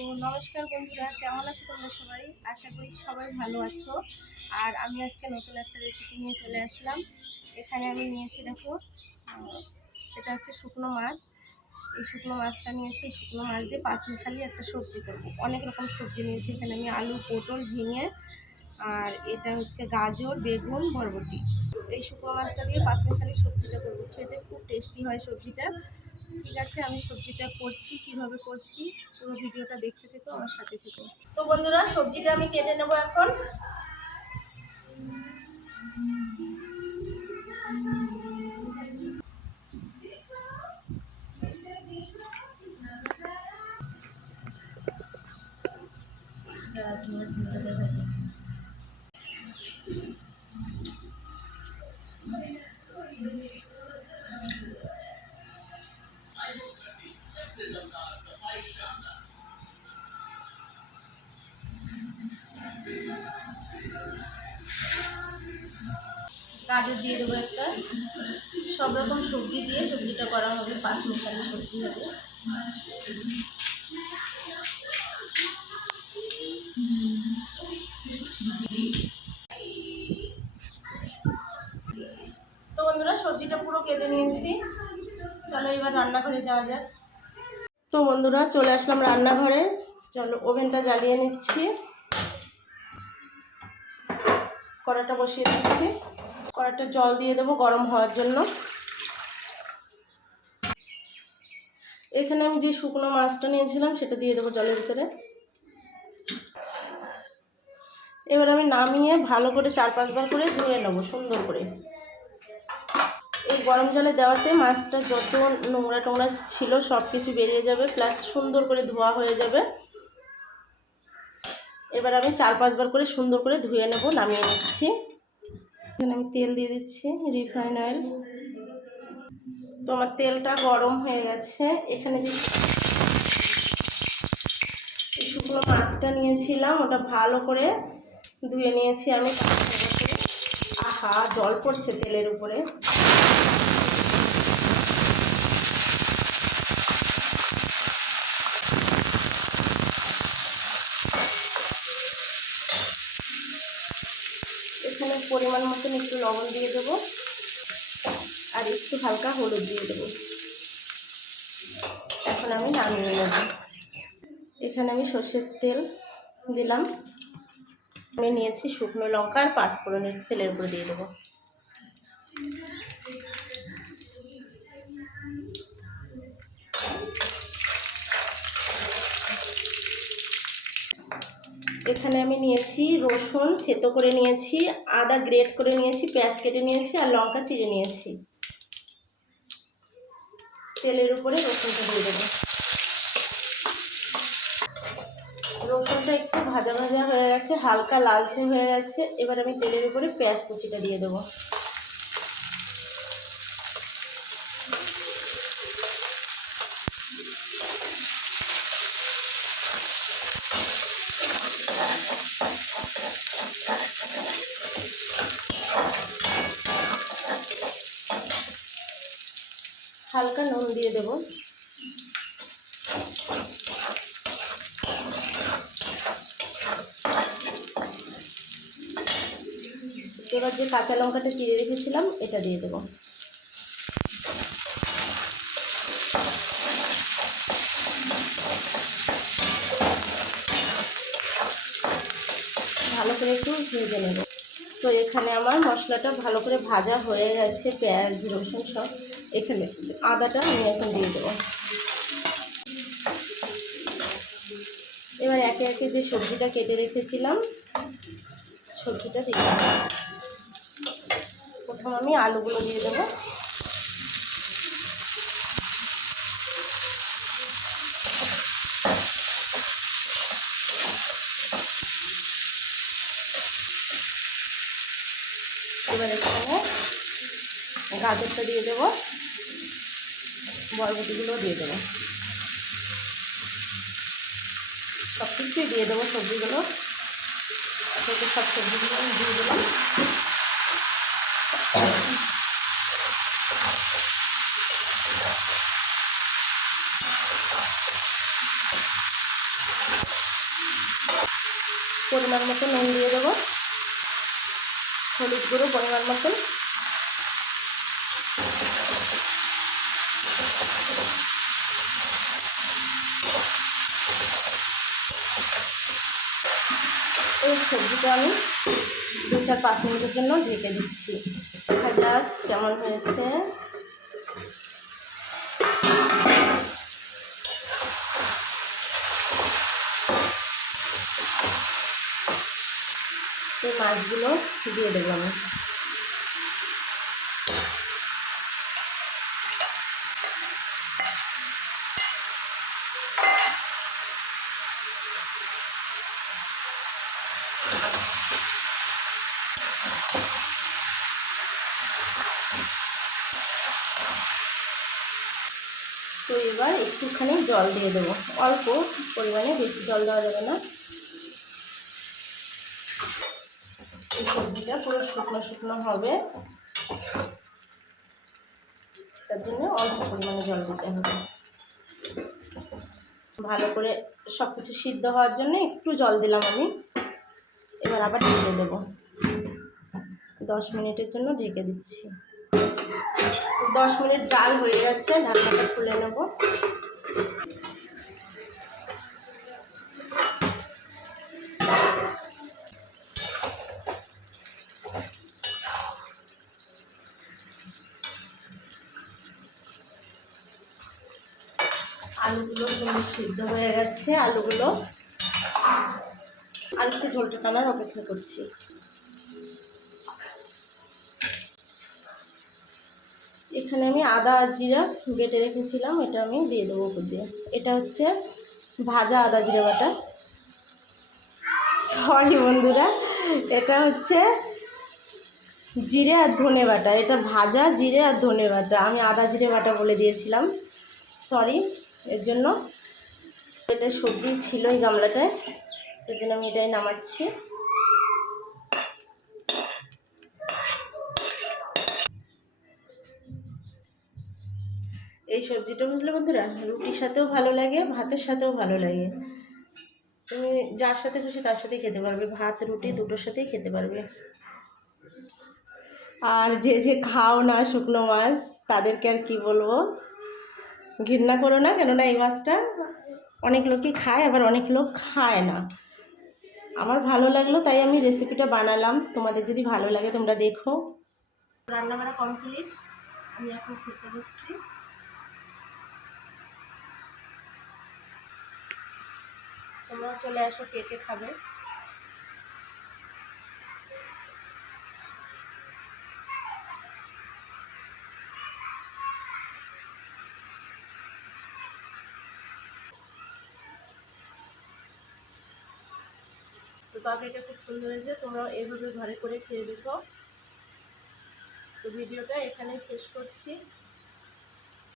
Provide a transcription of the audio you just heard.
নমস্কার বন্ধুরা, কেমন আছো তোমরা সবাই? আশা করি সবাই ভালো আছো। আর আমি আজকে নতুন একটা রেসিপি নিয়ে চলে আসলাম। এখানে আমি নিয়েছি, দেখো, এটা হচ্ছে শুকনো মাছ। এই শুকনো মাছটা নিয়েছি। এই শুকনো মাছ দিয়ে পাঁচমিশালি একটা সবজি করবো। অনেক রকম সবজি নিয়েছি এখানে আমি, আলু, পটল, ঝিঙে, আর এটা হচ্ছে গাজর, বেগুন, বরবটি। এই শুকনো মাছটা দিয়ে পাঁচমিশালি সবজিটা করবো। খেতে খুব টেস্টি হয় সবজিটা। ঠিক আছে, আমি সবজিটা করছি, কিভাবে করছি পুরো ভিডিওটা দেখতে থেকো, আমার সাথে থেকো। তো বন্ধুরা, সবজিটা আমি কেটে নেবো এখন। গাজর দিয়ে দেবো একটা। সব রকম সবজি দিয়ে সবজিটা করা হবে, পাঁচমিশালি সবজি হবে। তো বন্ধুরা, সবজিটা পুরো কেটে নিয়েছি। চলো এবার রান্নাঘরে যাওয়া যাক। তো বন্ধুরা, চলে আসলাম রান্নাঘরে। চলো ওভেনটা জ্বালিয়ে নিচ্ছি, কড়াটা বসিয়ে দিচ্ছি। কড়াটা জল দিয়ে দেবো গরম হওয়ার জন্য। এখানে আমি যে শুকনো মাছটা নিয়েছিলাম সেটা দিয়ে দেবো জলের ভিতরে। এবার আমি নামিয়ে ভালো করে 4-5 বার করে ধুয়ে নেবো সুন্দর করে। এই গরম জলে দেওয়াতে মাছটা যত নোংরা টোংরা ছিল সব কিছু বেরিয়ে যাবে, প্লাস সুন্দর করে ধোয়া হয়ে যাবে। এবার আমি 4-5 বার করে সুন্দর করে ধুয়ে নেব, নামিয়ে নিচ্ছি। এখানে আমি তেল দিয়ে দিচ্ছি, রিফাইন অয়েল। তো আমার তেলটা গরম হয়ে গেছে। এখানে যে শুকনো মাছটা নিয়েছিলাম ওটা ভালো করে ধুয়ে নিয়েছি আমি। আহা, জল পড়ছে তেলের উপরে। এখানে পরিমাণ মতন একটু লবণ দিয়ে দেবো, আর একটু হালকা হলুদ দিয়ে দেবো। এখন আমি নামিয়ে নেব। এখানে আমি সর্ষের তেল দিলাম। আমি নিয়েছি শুকনো লঙ্কা আর পাঁচফোড়নের তেলের উপরে দিয়ে দেবো। এখানে আমি নিয়েছি রসুন থেতো করে নিয়েছি, আদা গ্রেট করে নিয়েছি, পেঁয়াজ কেটে নিয়েছি, আর লঙ্কা চিড়ে নিয়েছি। তেলের উপরে রসুনটা দিয়ে দেবো। রসুনটা একটু ভাজা ভাজা হয়ে গেছে, হালকা লালচে হয়ে গেছে। এবার আমি তেলের উপরে পেঁয়াজ কুচিটা দিয়ে দেবো। হালকা নুন দিয়ে দেবো। এবার যে কাঁচা লঙ্কাটা চিড়ে রেখেছিলাম এটা দিয়ে দেবো। ভালো করে একটু ভেজে নেব। তো এখানে আমার মশলাটা ভালো করে ভাজা হয়ে গেছে, পেঁয়াজ রসুন সব। এখানে আদাটা আমি এখন দিয়ে দেবো। এবার একে একে যে সবজিটা কেটে রেখেছিলাম সবজিটা দিয়ে দেবো। প্রথম আমি আলুগুলো দিয়ে দেবো। এবার এখানে গাজরটা দিয়ে দেবো, বরবটিগুলো দিয়ে দেবো, সব কিছুই দিয়ে দেবো সবজিগুলো। সব সবজিগুলো আমি দিয়ে দিলাম। পরিমাণ মতো নুন দিয়ে দেবো, হলুদ গুঁড়ো পরিমাণ মতন, এই সবজিটা আমি 2-4-5 মিনিটের জন্য ঢেকে দিচ্ছি। দেখা যাক কেমন হয়েছে। এই মাছগুলো দিয়ে দেবো আমি। তো এবার একটুখানি জল দিয়ে দেবো, অল্প পরিমাণে, বেশি জল দেওয়া যাবে না। এই সবজিটা পুরো শুকনো শুকনো হবে, তার জন্য অল্প পরিমাণে জল দিতে হবে। ভালো করে সব কিছু সিদ্ধ হওয়ার জন্য একটু জল দিলাম আমি। এবার আবার ঢেকে দেবো, 10 মিনিটের জন্য ঢেকে দিচ্ছি। 10 মিনিট জাল হয়ে গেছে, ঢাকনাটা খুলে নেব। আলুগুলো সুন্দর সিদ্ধ হয়ে গেছে। আলুগুলো আলুতে ঝোলটা টানার অপেক্ষা করছি। এখানে আমি আদা আর জিরা বেটে রেখেছিলাম, এটা আমি দিয়ে দেবো উপর দিয়ে। এটা হচ্ছে ভাজা আদা জিরা বাটা, সরি বন্ধুরা, এটা হচ্ছে জিরে আর ধনে বাটা। এটা ভাজা জিরে আর ধনে বাটা, আমি আদা জিরে বাটা বলে দিয়েছিলাম, সরি এর জন্য। এটা সবজি ছিল এই গামলাটায়, এর জন্য আমি এটাই নামাচ্ছি। এই সবজিটা বুঝলে বন্ধুরা, রুটির সাথেও ভালো লাগে, ভাতের সাথেও ভালো লাগে। তুমি যার সাথে খুশি তার সাথেই খেতে পারবে, ভাত রুটি দুটোর সাথেই খেতে পারবে। আর যে যে খাও না শুকনো মাছ, তাদেরকে আর কি বলবো, ঘৃণা করো না, কেননা এই মাছটা অনেক লোকই খায়, আবার অনেক লোক খায় না। আমার ভালো লাগলো তাই আমি রেসিপিটা বানালাম, তোমাদের যদি ভালো লাগে তোমরা দেখো। রান্না বান্না কমপ্লিট, আমি এখন খেতে বসছি। তোমরা চলে আসো, কে কে খাবে। তো তরকারিটা খুব সুন্দর হয়েছে, তোমরা এইভাবে ঘরে করে খেয়ে দেখো। তো ভিডিওটা এখানে শেষ করছি।